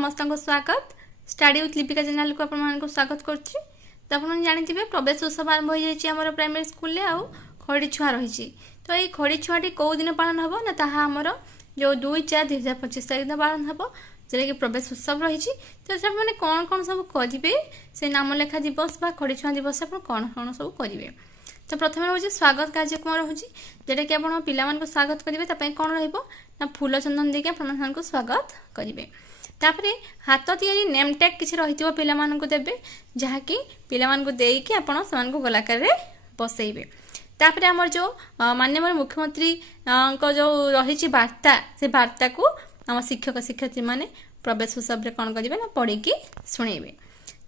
समस्त स्वागत study with Lipika channel को आपको स्वागत करछि। तो आप जानिथिबे प्रवेश उत्सव आरंभ हो जाइछि हमर प्राइमरी स्कूल ले आउ खड़ी छुआ रही। तो ये खड़ी छुआटी कौ दिन पालन हम ना ताहा हमर जो 2/4/2025 तारिख दिन पालन हम जे कि प्रवेश उत्सव रही। तो सब माने कौन कौन सब करिवे से नाम लेखा दिवस बा खड़ी छुआ दिवस आप कौन कौन सब करिवे। तो प्रथम रोज स्वागत कार्यक्रम रोज जेटा कि आप पिला स्वागत करेंगे तापाई कौन रहिबो ना फूल चंदन देके आप स्वागत करेंगे। तापरे हाथ तैयारी नेम टैग किसी रही पिला देवे जहाँकि पिला देकी आपण से गोलाकार रे बसैबे। तापरे हमर जो माननीय मुख्यमंत्री जो रही वार्ता से वार्ता को आम शिक्षक शिक्षयित्री माने प्रवेश उत्सव रे कौन करेंगे ना पढ़ी शुणेबे।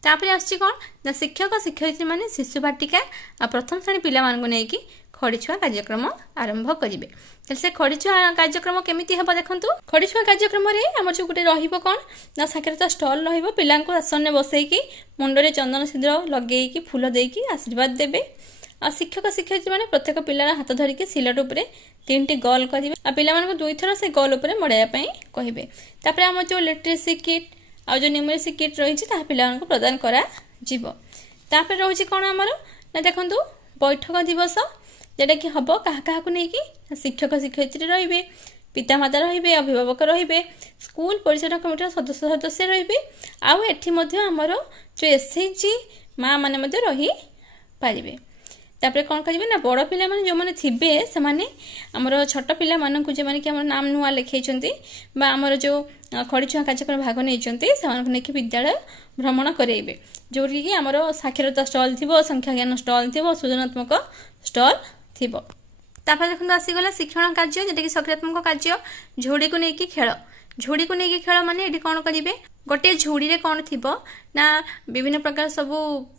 तापरे आछि कोन ना शिक्षक शिक्षयित्री माने शिशु बाटिका आ प्रथम श्रेणी पिला मानकु नेकी खड़ीछुआ कार्यक्रम आरंभ करिवे। तल से खड़ीछुआ कार्यक्रम केमिति हेबा देखंतु। खड़ीछुआ कार्यक्रम रे हमर जो गुटे रहिबो कोन ना साक्षरता स्टॉल रहिबो पिलांको आसन ने बसैकी मुंडरे चंदन सिंदूर लगेईकी फूल देकी आशीर्वाद देबे। आ शिक्षक शिक्षयित्री माने प्रत्येक पिलार हाथ धरिके सिलट उपरे 3टी गोल करिवे आ पिला मानकु दुई थरा से गोल उपरे मडाया पई कहिबे। तापरे हमर जो लिटरेसी किट आ जो न्यूमेरेसी किट रही ता पिला मानकु प्रदान करा जीवो। तापरे रहुची कोन हमर ना देखंतु बैठक दिवस जेटा कि हम क्या नहीं कि शिक्षक शिक्षयित्री रही पितामाता रही अभिभावक रही स्कूल परिचालन कमिटी सदस्य सदस्य रही आमर जो एसएचजी माँ मैंने रही पारे। तापर कौन करेंगे ना बड़ पिला माने जो माने थिबे से माने हमर छोट पिला मानकु जे माने कि हमर नाम नुआ लिखैचंती बा हमर जो खड़ीछुआ कार्यक्रम भाग नैचंती से मानकु नेकी विद्यालय भ्रमण करेइबे जोरी कि हमर साक्षरता स्टॉल थिबो संख्या ज्ञान स्टॉल थिबो सृजनात्मक स्टॉल थिबो। तापर देखंतु आसीगला शिक्षण कार्य जेटा कि सकारात्मक कार्य झोड़ी को नेकी खेल झोड़ी को नेकी खेल माने एडी कोन करिवे गोटे झोड़ी रे कोन थिबो ना विभिन्न प्रकार सब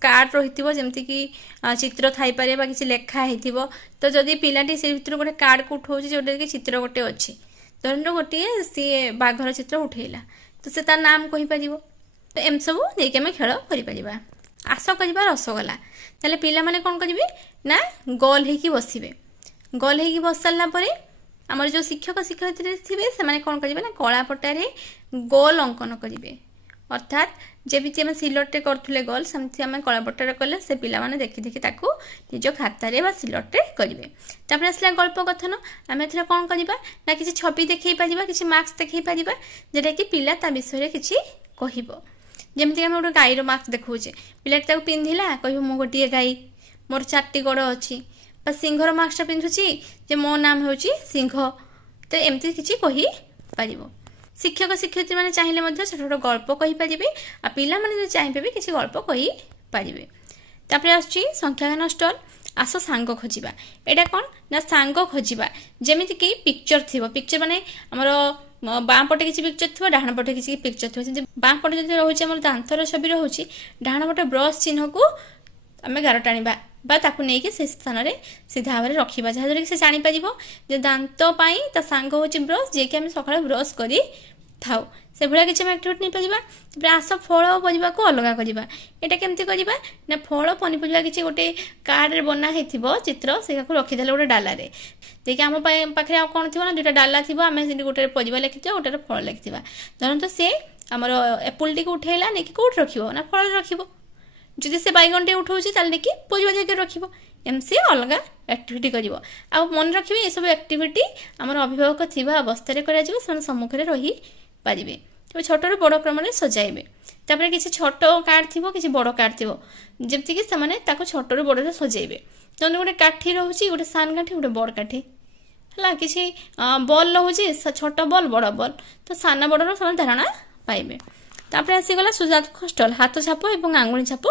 कार्ड रहिथिबो जेमति कि चित्र थाई पारे बा किछि लेखा हेथिबो। तो जदी पिलाटी से भितर गोटे कार्ड को उठौछि जोटे कि चित्र गोटे अछि धरन गोटे सी बाघर चित्र उठैला तो से तार नाम कहि परिबो। तो एम सब नेकी हम खेल करि परिबा। आस करिबा रसगोला ताले पिला माने कोन करिवे ना गोल हेकी बसिबे। गोल हेकी बस सारला परे हमर जो शिक्षक शिक्षयित्री थिबे से माने कोन करिवे ना कला पट्टारे गोल अंकन करिवे अर्थात जेबिति हम सिलटे करथुले गोल समथि हम कला पट्टारे कले से पिला माने देखि देखि ताकू निज खाता रे बा सिलटे करिवे। तापर असला गल्प कथन आमे एथरा कोन करिबा ना किछि छवि देखै परिबा किछि मार्क्स देखै परिबा जेटा कि पिला ता विषय रे किछि कहिबो। जेमति हम गोटे गाईर मार्क्स देखौछे पिलाटी ताकू पिंधिला कहबो मो गोटिए गाई मोर 4टी गोड़ अछि बा सिंहर मार्क्सटा पिंधुची जे मो नाम होची सिंह। तो एमती किछि कहि परिबो। शिक्षक शिक्षयित्री माने चाहिले मध्ये छोट छोट गल्प कहि परिबे आ पिला माने चाहिले भी किछि गल्प कहि परिबे। तापर आछि संख्या ज्ञान स्टॉल आसो सांग खोजिबा। एटा कोन ना सांग खोजिबा जेमिति कि पिक्चर थिबो पिक्चर माने हमरो बाम पटे किछि पिक्चर थिबो डाहाण पटे किछि पिक्चर थिबो जे बाम पटे जे रहउछि हमर दांतर छवि रहउछि डाहाण पटे ब्रश चिन्ह को आमे गार टाणीबा बा ताकू नेकी से स्थान रे सीधा भाव रखिबा जहा कि से जानि परिबो जे दांत पाई ता सांग होछि ब्रश जे कि हम सकाळे ब्रश करी थाउ से भला किछि हम एक्टिविटी नै परिबा। तबे आस फळ परिबा को अलगा करिबा एटा केमति करिबा ना फळ पनि परिबा किछि गोटे कार्ड रे बना हेथिबो चित्र से को रखि देले गोटे डाला रे जे कि हम पाखरे आ कोन थिबो ना दुटा डाला थिबो आमे से गोटे परिबा लिखिथिबो गोटे फळ लिखिथिबा धरन तो से हमर एप्पल टी को उठैला नै कि कोठ रखिबो ना फळ रखिबो जदि से बैगनटे उठाउछि ताले कि परिबा जके रखिबो एमसी अलगा एक्टिविटी करिवो। आ मन रखिबे ए सब एक्टिविटी हमर अभिभावक थिबा अवस्था रे करा जिवो सन सम्मुख रे रही पारिबे। तबे छोट रे बड़ क्रम रे सजाइबे। तापर किछि छोट कार्ड थिबो किछि बड़ कार्ड थिबो जेमति कि से माने ताको छोट रे बड़ रे सजाइबे। जने गोटे काठी रहउछि गोटे सान काठी गोटे बड़ काठी हला किछि बॉल रहउछि छोट बॉल बड़ बॉल तो सान बड़ रो समान धारणा पाइबे। तापर आसीगला सृजनात्मक स्टॉल हाथ छाप एवं आंगुली छाप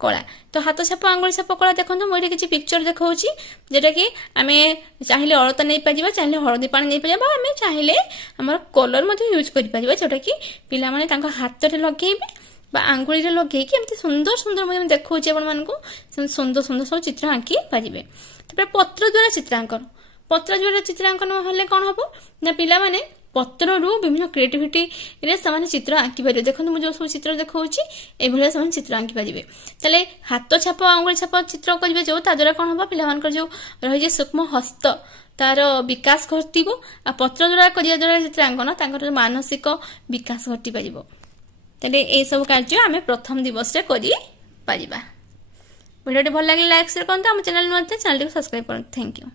कला। तो हाथ छाप आंगुली छाप कला देखंतु मोइटे किछि पिक्चर देखाउछि जेटा कि आमे चाहिले अलता नै पाजिबा चाहिले हळदी पानी नै पाजिबा आमे चाहिले हमर कलर मध्ये यूज करि पाजिबा जेटा कि पिला माने तांका हाथ रे लगेइबे बा आंगुली रे लगेइकी एमति सुंदर सुंदर मध्ये देखाउछि आपण मानको सुंदर सुंदर सब चित्र आंकी पाजिबे। तापर पत्र द्वारा चित्रांकन होले कोन हबो ना पिला माने पत्र रु विभिन्न क्रिएटिविटी रे समान चित्र आंकी पारे। देखंतु मु जो सब चित्र देखाउछि ए भले समान चित्र आंकी पारिबे। तले हाथ छाप आंगुली छाप चित्र करिवे जो ता द्वारा कोन हबो पिला मानकर जो रहि जे सूक्ष्म हस्त तार विकास घटिबो आ पत्र द्वारा करिया द्वारा चित्रांकन तांकर मानसिक विकास घटि पारिबो। तेरे ए सब कार्य आम प्रथम दिवस रे करि परिबा। वीडियो भल लगे लाइक शेयर करते, चैनल नुआ चैनल को सब्सक्राइब करते। Thank you.